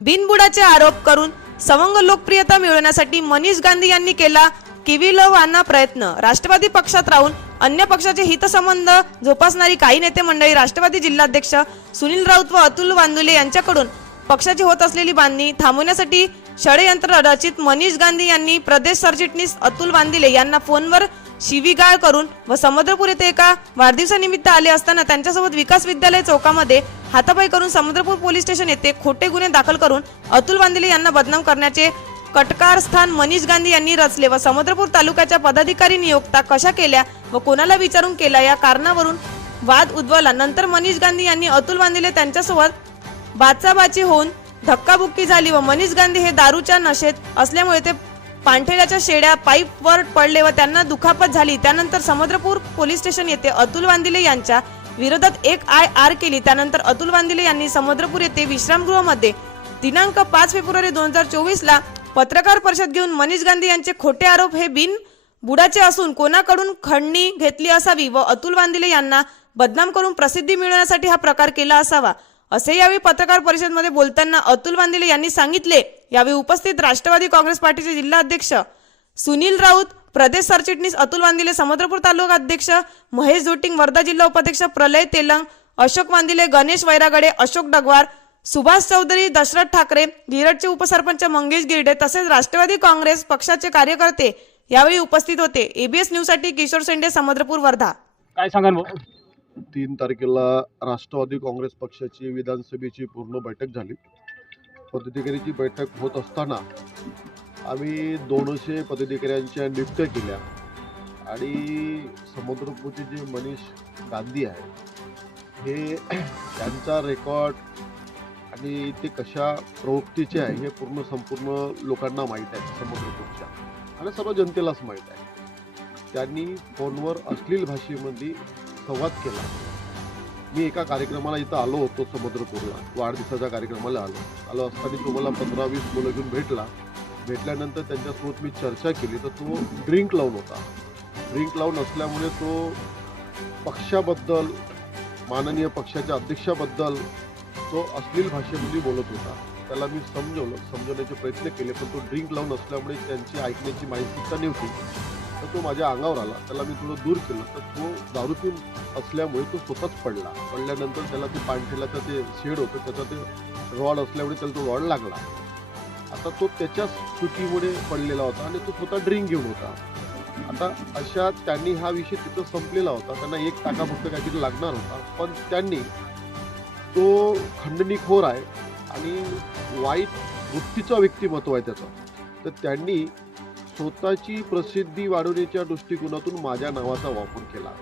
बिनबुडाचे आरोप करून सवंग लोकप्रियता मिळवण्यासाठी मनीष गांधी यांनी केला किविलवाना प्रयत्न. राष्ट्रवादी पक्षात राहून अन्य पक्षाचे हितसंबंध जोपासणारी काही नेते मंडळी राष्ट्रवादी जिल्हाध्यक्ष सुनील राऊत व अतुल वांदुले यांच्याकडून पक्षाची होत असलेली बांधणी थांबवण्यासाठी षडयंत्र रचित मनीष गांधी यांनी प्रदेश सरचिटणीस अतुल वांदिले यांना फोनवर शिवीगाळ करून व समुद्रपूर येथे एका वाढदिवसानिमित्त आले असताना त्यांच्यासोबत विकास विद्यालय चौकामध्ये हातापाई करून समुद्रपूर पोलीस स्टेशन येथे खोटे गुन्हे दाखल करून अतुल बांदिले यांना बदनाम करण्याचे कटकारस्थान मनीष गांधी यांनी रचले व समुद्रपूर तालुक्याच्या पदाधिकारी नियोक्ता कशा केल्या व कोणाला विचारून केला या कारणावरून वाद उद्भवला. नंतर मनीष गांधी यांनी अतुल बांदिले त्यांच्यासोबत बाचाबाची होऊन धक्काबुक्की झाली व मनीष गांधी हे दारूच्या नशेत असल्यामुळे ते पांठेल्याच्या शेड्या पाईपवर पडले व त्यांना दुखापत झाली. त्यानंतर समुद्रपूर पोलीस स्टेशन येथे अतुल वांदिले यांच्या विरोधात एक आय आर केली. त्यानंतर अतुल वांदिले यांनी समुद्रपूर येथे विश्रामगृहामध्ये दिनांक पाच फेब्रुवारी दोन हजार चोवीस ला पत्रकार परिषद घेऊन मनीष गांधी यांचे खोटे आरोप हे बिन बुडाचे असून कोणाकडून खंडणी घेतली असावी व अतुल वांदिले यांना बदनाम करून प्रसिद्धी मिळवण्यासाठी हा प्रकार केला असावा असे यावेळी पत्रकार परिषदमध्ये बोलताना अतुल वांदिले यांनी सांगितले. यावेळी उपस्थित राष्ट्रवादी काँग्रेस पार्टीचे जिल्हाध्यक्ष सुनील राऊत प्रदेश सरचिटणीस अतुल वांदिले समुद्रपूर तालुका अध्यक्ष महेश जोटिंग वर्धा जिल्हा उपाध्यक्ष प्रलय तेलंग अशोक वांदिले गणेश वैरागडे अशोक डगवार सुभाष चौधरी दशरथ ठाकरे गिरडचे उपसरपंच मंगेश गिरडे तसेच राष्ट्रवादी काँग्रेस पक्षाचे कार्यकर्ते यावेळी उपस्थित होते. एबीएस न्यूजसाठी किशोर शेंडे समुद्रपूर वर्धा. काय सांगा भाऊ? तीन तारखेला राष्ट्रवादी काँग्रेस पक्षाची विधानसभेची पूर्ण बैठक झाली. पदाधिकाऱ्याची बैठक होत असताना आम्ही दोनशे पदाधिकाऱ्यांच्या नियुक्त्या केल्या. आणि समुद्रपूरचे जे मनीष गांधी आहे हे त्यांचा रेकॉर्ड आणि ते कशा प्रवृत्तीचे आहे हे पूर्ण संपूर्ण लोकांना माहीत आहे समुद्रपूरच्या. आणि सर्व जनतेलाच माहीत आहे. त्यांनी फोनवर अश्लील भाषेमध्ये संवाद केला. मी एका कार्यक्रमाला इथं आलो होतो समुद्रपूरला. वाढदिवसाच्या कार्यक्रमाला आलो. आलो असताना तो मला पंधरा वीस मुलं घेऊन भेटला. भेटल्यानंतर त्यांच्यासोबत मी चर्चा केली. तर तो ड्रिंक लावून होता. ड्रिंक लावून असल्यामुळे तो पक्षाबद्दल माननीय पक्षाच्या अध्यक्षाबद्दल तो अश्लील भाषेमध्ये बोलत होता. त्याला मी समजवलं. समजवण्याचे प्रयत्न केले पण तो ड्रिंक लावून असल्यामुळे त्यांची ऐकण्याची मानसिकता नव्हती. तर तो माझ्या अंगावर आला. त्याला मी थोडं दूर केलं. तर तो दारू पिऊन असल्यामुळे तो स्वतःच पडला. पडल्यानंतर त्याला ते पाणठेल्याचं ते शेड होतं त्याचा ते रॉड असल्यामुळे त्याला तो रॉड लागला. आता तो त्याच्याच चुकीमुळे पडलेला होता आणि तो स्वतः ड्रिंक घेऊन होता. आता अशा त्यांनी हा विषय तिथं संपलेला होता. त्यांना एक टाका फक्त काहीतरी लागणार होता. पण त्यांनी तो खंडणीखोर आहे आणि वाईट वृत्तीचा व्यक्तिमत्व आहे त्याचं. तर त्यांनी स्वतःची प्रसिद्धी वाढवण्याच्या दृष्टिकोनातून माझ्या नावाचा वापर केला.